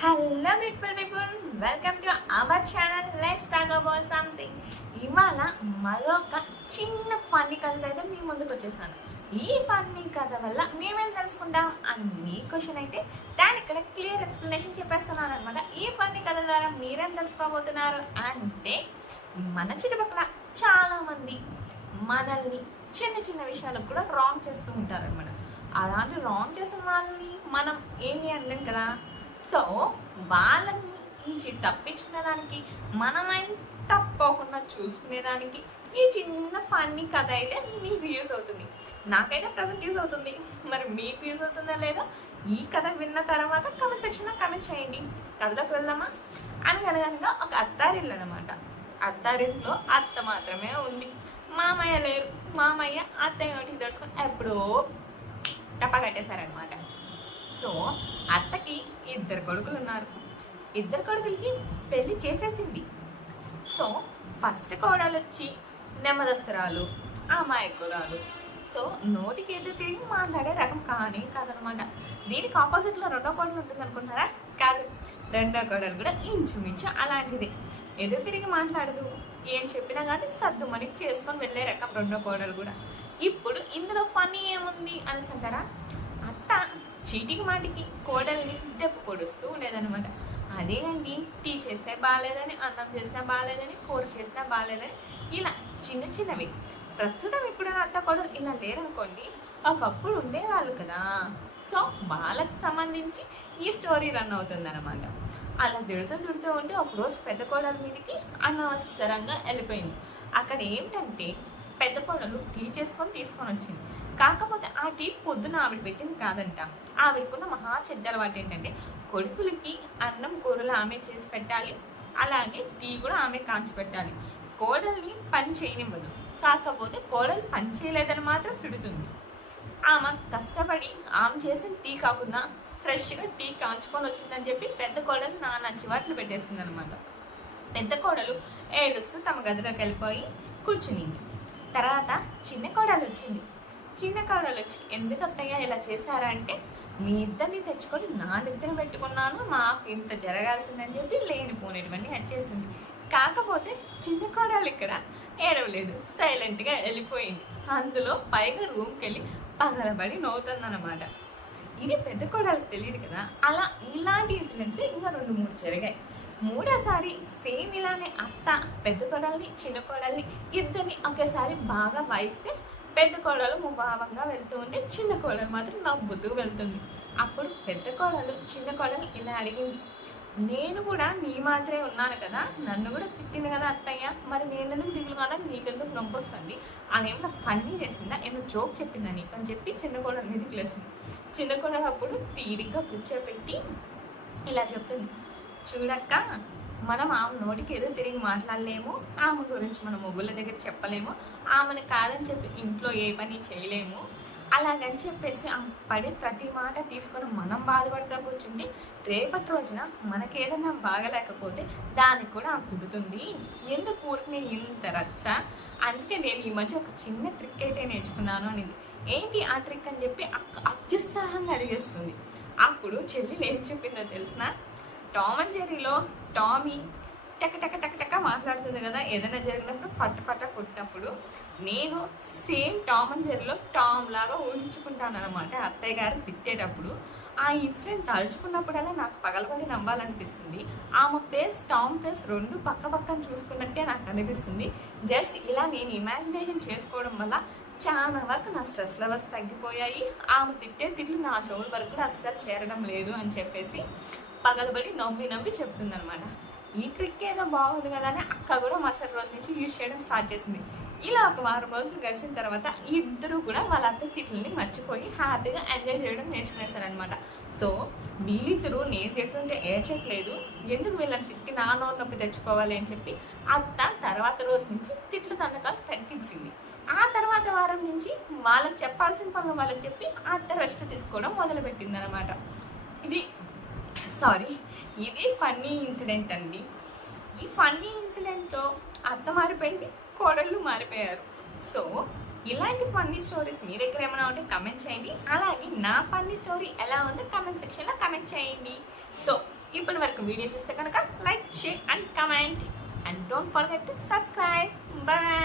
Hello beautiful people welcome to our channel let's talk about something ఇవాళ మరొక చిన్న funny కథ అయితే మీ ముందుకు వచ్చేసాను. ఈ ఫన్నీ కథ వల్ల మేమేం తెలుసుకుంటాం అని మీ క్వశ్చన్ అయితే దాని ఇక్కడ క్లియర్ ఎక్స్ప్లెనేషన్ చెప్పేస్తున్నాను అనమాట ఈ ఫన్నీ కథ ద్వారా మీరేం తెలుసుకోబోతున్నారు అంటే మన చుట్టుపక్కల చాలామంది మనల్ని చిన్న చిన్న విషయాలకు కూడా రాంగ్ చేస్తూ ఉంటారనమాట అలాంటి రాంగ్ చేసిన వాళ్ళని మనం ఏమి అనలేం కదా? సో వాళ్ళని నుంచి తప్పించుకునేదానికి మనమైనా తప్పకుండా చూసుకునేదానికి ఈ చిన్న ఫన్నీ కథ అయితే మీకు యూస్ అవుతుంది. నాకైతే ప్రజెంట్ యూస్ అవుతుంది. మరి మీకు యూస్ అవుతుందా లేదా ఈ కథ విన్న తర్వాత కమెంట్ సెక్షన్లో కమెంట్ చేయండి. కథలోకి వెళ్దామా? అనగనగనగా ఒక అత్తారిల్లు అనమాట అత్తారింట్లో అత్త మాత్రమే ఉంది. మామయ్య లేరు. మామయ్య అత్తయ్య నోటికి తెలుసుకొని ఎప్పుడో టపా కట్టేశారనమాట సో అత్తకి ఇద్దరు కొడుకులు ఉన్నారు. ఇద్దరు కొడుకులకి పెళ్ళి చేసేసింది. సో ఫస్ట్ కోడలు వచ్చి నెమ్మదస్తురాలు అమాయకురాలు. సో నోటికి ఎదురు తిరిగి మాట్లాడే రకం కానీ కాదనమాట. దీనికి ఆపోజిట్లో రెండో కోడలు ఉంటుంది అనుకుంటున్నారా? కాదు. రెండో కోడలు కూడా ఇంచుమించు అలాంటిది. ఎదురు తిరిగి మాట్లాడదు. ఏం చెప్పినా కానీ సర్దుమణికి చేసుకొని వెళ్ళే రకం రెండో కోడలు కూడా. ఇప్పుడు ఇందులో ఫనీ ఏముంది అనేసి అంటారా? అత్త చీటికి మాటికి కోడల్ని దెబ్బ పొడుస్తూ ఉండేదనమాట అదేనండి టీ చేస్తే బాగాలేదని అన్నం చేసినా బాగాలేదని కూర చేసినా బాగాలేదని ఇలా చిన్న చిన్నవి. ప్రస్తుతం ఇప్పుడు అత్త కోడలు ఇలా లేరనుకోండి ఒకప్పుడు ఉండేవాళ్ళు కదా. సో వాళ్ళకి సంబంధించి ఈ స్టోరీ రన్ అవుతుందన్నమాట. అలా తిడుతూ తిడుతూ ఉంటే ఒకరోజు పెద్ద కోడల మీదకి అనవసరంగా వెళ్ళిపోయింది. అక్కడ ఏమిటంటే పెద్ద కోడలు టీ చేసుకొని తీసుకొని వచ్చింది కాకపోతే ఆ టీ పొద్దున ఆవిడ పెట్టింది కాదంట. ఆవిడకున్న మహా చెడ్డ అలవాటు ఏంటంటే కొడుకులకి అన్నం కూరలు ఆమె చేసి పెట్టాలి. అలాగే టీ కూడా ఆమె కాంచి పెట్టాలి. కోడల్ని పని చేయనివ్వదు. కాకపోతే కోడలు పని చేయలేదని మాత్రం తిడుతుంది. ఆమె కష్టపడి ఆమె చేసిన టీ కాకుండా ఫ్రెష్గా టీ కాంచుకొని వచ్చిందని చెప్పి పెద్ద కోడలు నానా చివాట్లు పెట్టేసింది అనమాట పెద్ద కోడలు ఏడుస్తూ తమ గదిలోకి వెళ్ళిపోయి కూర్చునింది. తర్వాత చిన్న కోడలు వచ్చింది. చిన్న కోడలు వచ్చి ఎందుకు అత్తయ్య ఇలా చేశారా అంటే మీ ఇద్దరిని తెచ్చుకొని నా నిద్ర పెట్టుకున్నాను మాకు ఇంత జరగాల్సిందని చెప్పి లేనిపోనివన్నీ వచ్చేసింది కాకపోతే చిన్న కోడలు ఇక్కడ ఏడవలేదు సైలెంట్గా వెళ్ళిపోయింది. అందులో పైగా రూమ్కి వెళ్ళి పగలబడి నవ్వుతుందన్నమాట. ఇది పెద్ద కోడలకు తెలియదు కదా అలా ఇలాంటి ఇన్సిడెంట్స్ ఇంకా రెండు మూడు జరిగాయి. మూడోసారి సేమ్ ఇలానే అత్త పెద్ద కోడల్ని చిన్న కోడల్ని ఇద్దరిని ఒకేసారి బాగా వాయిస్తే పెద్ద కోడలు ముభావంగా వెళ్తూ ఉంటే చిన్న కోడలు మాత్రం నవ్వుతూ వెళ్తుంది. అప్పుడు పెద్ద కోడలు చిన్న కోడలు ఇలా అడిగింది. నేను కూడా నీ మాత్రమే ఉన్నాను కదా నన్ను కూడా తిట్టింది కదా అత్తయ్య. మరి నేను ఎందుకు దిగులు కాదా నీకెందుకు నొప్పి వస్తుంది? ఆమెమన్నా ఫన్నీ చేసిందా? ఏమో జోక్ చెప్పిందా నీకు? అని చెప్పి చిన్న కోడలు మీదకి లేసింది చిన్న కోడలు అప్పుడు తీరిగ్గా కూర్చోబెట్టి ఇలా చెప్తుంది. చూడక్క మనం ఆమె నోటికి ఏదో తిరిగి మాట్లాడలేము ఆమె గురించి మన మొగుళ్ళ దగ్గర చెప్పలేము ఆమెను కాదని చెప్పి ఇంట్లో ఏ పని చేయలేము. అలాగని చెప్పేసి ఆమె పడే ప్రతి మాట తీసుకొని మనం బాధపడతా కూర్చుంటే రేపటి రోజున మనకి బాగలేకపోతే దానికి కూడా ఆమె తిడుతుంది. ఎందుకు ఊరికి ఇంత రచ్చ? అందుకే నేను ఈ మధ్య ఒక చిన్న ట్రిక్ అయితే నేర్చుకున్నాను అనేది. ఏంటి ఆ ట్రిక్ అని చెప్పి అక్క అత్యుత్సాహంగా అడిగేస్తుంది. అప్పుడు చెల్లి ఏం చెప్పిందో తెలిసిన? టామ్ అండ్ జెర్రీలో టామీ టక టక టక టక మాట్లాడుతుంది కదా. ఏదైనా జరిగినప్పుడు ఫట్ ఫట్ట కొట్టినప్పుడు నేను సేమ్ టామ్ అండ్ జెర్రీలో టామ్ లాగా ఊహించుకుంటాను అనమాట అత్తయ్య గారు తిట్టేటప్పుడు ఆ ఇన్సిడెంట్ తలుచుకున్నప్పుడల్లా నాకు పగలబడి నమ్మాలనిపిస్తుంది ఆమె ఫేస్ టామ్ ఫేస్ రెండు పక్క పక్కన చూసుకున్నట్టే నాకు అనిపిస్తుంది. జస్ట్ ఇలా నేను ఇమాజినేషన్ చేసుకోవడం వల్ల చాలా వరకు నా స్ట్రెస్ లెవెల్స్ తగ్గిపోయాయి. ఆమె తిట్టే తిట్లు నా చెవుల వరకు కూడా అస్సలు చేరడం లేదు అని చెప్పేసి పగలబడి నవ్వి నవ్వి చెప్తుందనమాట ఈ ట్రిక్ ఏదో బాగుంది కదా అని అక్క కూడా మరుసటి రోజు నుంచి యూజ్ చేయడం స్టార్ట్ చేసింది. ఇలా ఒక వారం రోజులు గడిచిన తర్వాత ఇద్దరు కూడా వాళ్ళ అత్త తిట్లని మర్చిపోయి హ్యాపీగా ఎంజాయ్ చేయడం నేర్చుకునేసారనమాట సో వీళ్ళిద్దరూ నేను తిడుతుంటే ఏడ్చట్లేదు. ఎందుకు వీళ్ళని తిట్టి నా నోరు నొప్పి తెచ్చుకోవాలి అని చెప్పి అత్త తర్వాత రోజు నుంచి తిట్లు తన్నకాలు తగ్గించింది. ఆ తర్వాత వారం నుంచి వాళ్ళకి చెప్పాల్సిన పనులు వాళ్ళకి చెప్పి అత్త రెస్ట్ తీసుకోవడం మొదలుపెట్టింది అనమాట ఇది సారీ ఇది ఫన్నీ ఇన్సిడెంట్ అండి. ఈ ఫన్నీ ఇన్సిడెంట్తో అత్త మారిపోయింది కోడళ్ళు మారిపోయారు. సో ఇలాంటి ఫన్నీ స్టోరీస్ మీ దగ్గర ఏమైనా ఉంటే కమెంట్ చేయండి. అలాగే నా ఫన్నీ స్టోరీ ఎలా ఉందో కమెంట్ సెక్షన్లో కమెంట్ చేయండి. సో ఇప్పటి వరకు వీడియో చూస్తే కనుక like share and comment and don't forget to subscribe bye